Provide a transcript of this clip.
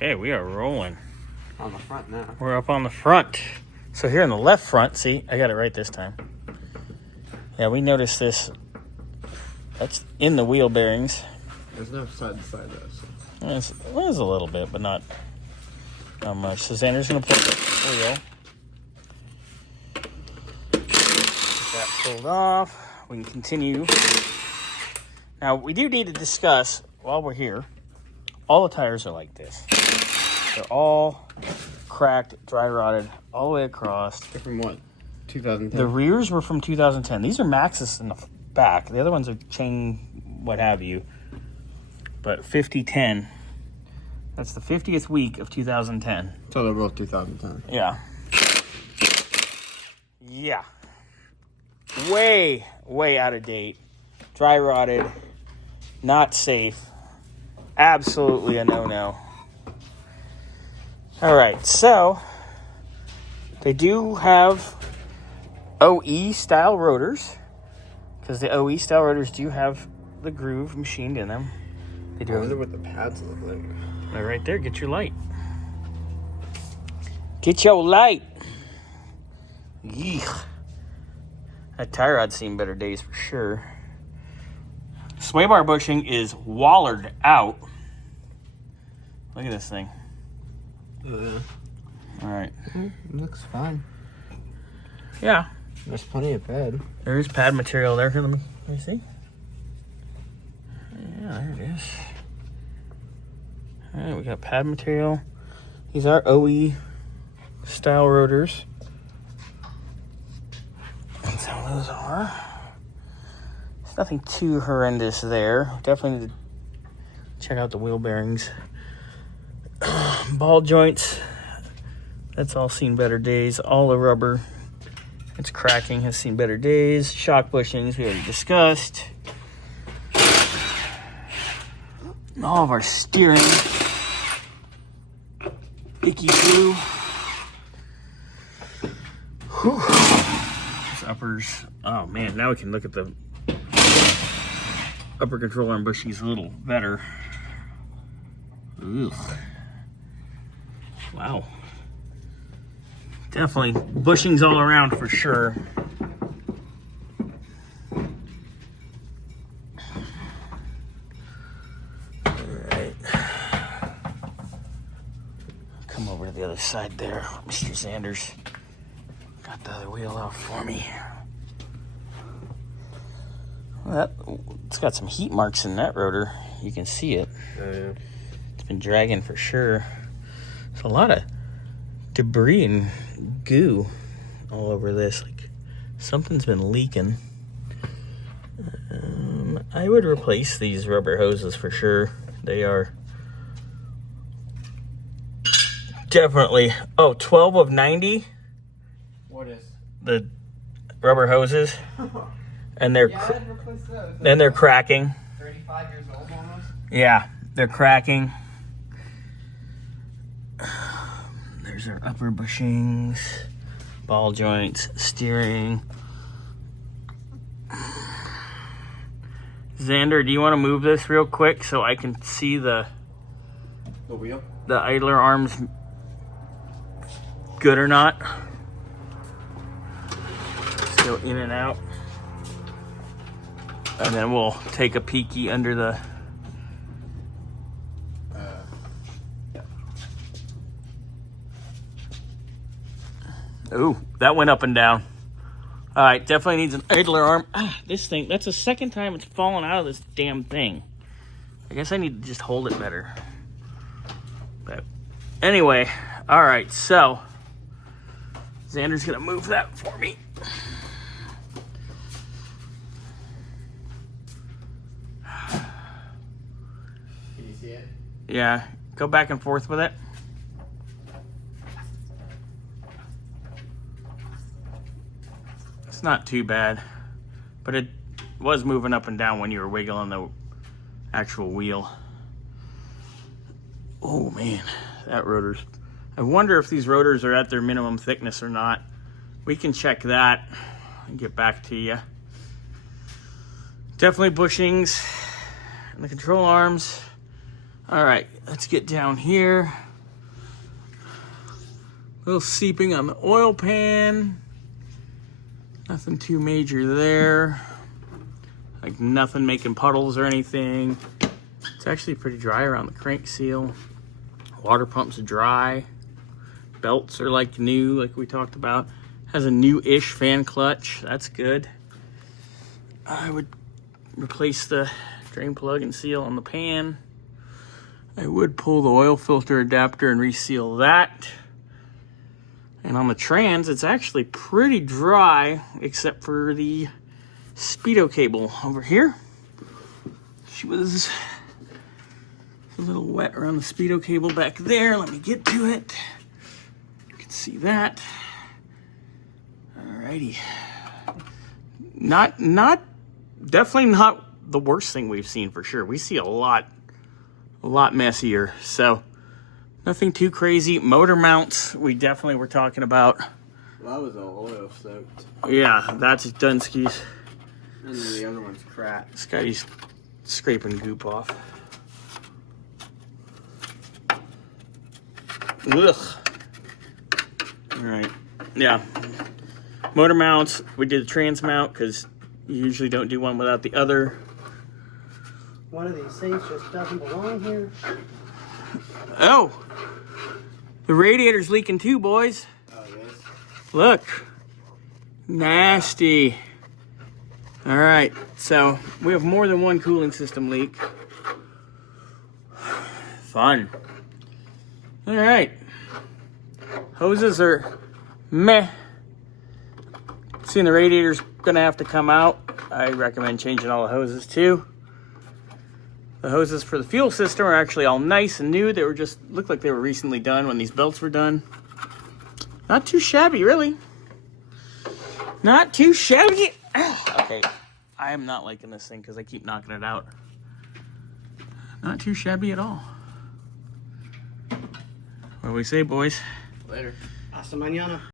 Okay, we are rolling. On the front now. We're up on the front. So here in the left front, see, I got it right this time. Yeah, we noticed this. That's in the wheel bearings. There's no side to side though. So. There's a little bit, but not much. So Xander's going to pull the wheel. Get that pulled off. We can continue. Now, we do need to discuss, while we're here, all the tires are like this. They're all cracked, dry rotted, all the way across. They're from what? 2010? The rears were from 2010. These are Maxxis in the back. The other ones are chain, what have you. But 5010. That's the 50th week of 2010. So they're both 2010. Yeah. Yeah. Way, way out of date. Dry rotted. Not safe. Absolutely a no-no. All right, so they do have OE style rotors, because the OE style rotors do have the groove machined in them. They do. I wonder what the pads look like. They're right there. Get your light. Get your light. Yeesh. That tie rod's seen better days for sure. Sway bar bushing is wallered out. Look at this thing. Yeah. All right. It looks fine. Yeah. There's plenty of pad. There is pad material there. Here, let me see. Yeah, there it is. All right, we got pad material. These are OE style rotors. That's how those are. There's nothing too horrendous there. Definitely need to check out the wheel bearings. Ball joints. That's all seen better days. All the rubber. It's cracking, has seen better days. Shock bushings, we already discussed. All of our steering. Icky poo. Whew. These uppers. Oh man, now we can look at the upper control arm bushings a little better. Ugh. Wow. Definitely bushings all around for sure. All right. Come over to the other side there. Mr. Sanders got the other wheel off for me. Well, it's got some heat marks in that rotor. You can see it. Oh, yeah. It's been dragging for sure. There's a lot of debris and goo all over this. Like something's been leaking. I would replace these rubber hoses for sure. They are definitely 12 of 90. What is? The rubber hoses. And they're I'd replace those. and they're cracking. 35 years old almost? Yeah, they're cracking. There's our upper bushings, ball joints, steering. Xander, do you want to move this real quick so I can see the wheel? The idler arms good or not? Still in and out. And then we'll take a peeky under the ooh, that went up and down. All right, definitely needs an idler arm. This thing, that's the second time it's fallen out of this damn thing. I guess I need to just hold it better. But anyway, all right, so Xander's gonna move that for me. Can you see it? Yeah, go back and forth with it. It's not too bad, but it was moving up and down when you were wiggling the actual wheel. Oh man, that rotor's... I wonder if these rotors are at their minimum thickness or not. We can check that and get back to you. Definitely bushings and the control arms. All right, let's get down here. little seeping on the oil pan. Nothing too major there. Like nothing making puddles or anything. It's actually pretty dry around the crank seal. Water pump's dry. Belts are like new, like we talked about. Has a new-ish fan clutch. That's good. I would replace the drain plug and seal on the pan. I would pull the oil filter adapter and reseal that. And on the trans, it's actually pretty dry, except for the speedo cable over here. She was a little wet around the speedo cable back there. Let me get to it. You can see that. Alrighty. Definitely not the worst thing we've seen for sure. We see a lot messier. So nothing too crazy. Motor mounts, we definitely were talking about. Well, that was all oil soaked. Yeah, that's Dunsky's. And then the other one's cracked. Scotty's scraping goop off. Ugh. All right. Yeah. Motor mounts, we did a trans mount because you usually don't do one without the other. One of these things just doesn't belong here. Oh, the radiator's leaking too, boys. Oh, yes. Look, nasty. All right, so we have more than one cooling system leak. Fun. All right, hoses are meh. Seeing the radiator's gonna have to come out. I recommend changing all the hoses too. The hoses for the fuel system are actually all nice and new. They were just, looked like they were recently done when these belts were done. Not too shabby, really. Not too shabby. Okay, I am not liking this thing because I keep knocking it out. Not too shabby at all. What do we say, boys? Later. Hasta mañana.